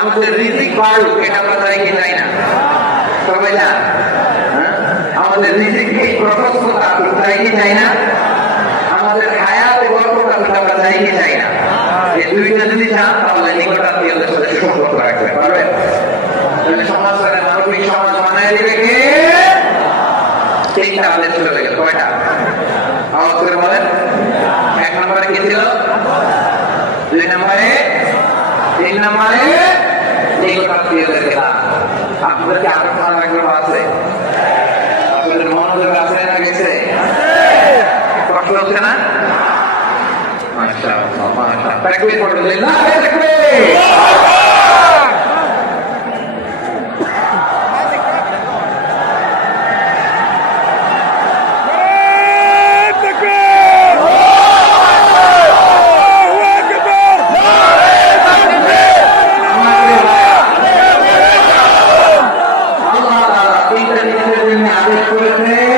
আমাদের রিজিক বাড়ুক এটা আমরা চাই কি চাই না? সবাই জান, আমাদের রিজিকে প্রশস্ততা চাই কি চাই না? আমাদের হায়াতে বরকত আমরা চাই কি চাই না? এই দুইটা যদি চান তাহলে নিকটাত্মীয়দের সাথে সম্পর্ক রাখতে পারবেন। তাহলে সমাজের মানবিক সমাজ বানায় দিবে কে? তিনটা আদেশ চলে গেল। কয়টা? আওয়াজ করে বলেন। 1 নম্বরে কি ছিল? 2 নম্বরে, 3 নম্বরে নিকটাত্মীয়দেরকে দান। আপনাদের কি আরো আগ্রহ আছে? আপনাদের মনোযোগ আছে না গেছে? কষ্ট হচ্ছে না? মাশাআল্লাহ, মাশাআল্লাহ। তাকবীর পড়ুন, লিল্লাহি তাকবীর। আদেশ করেছে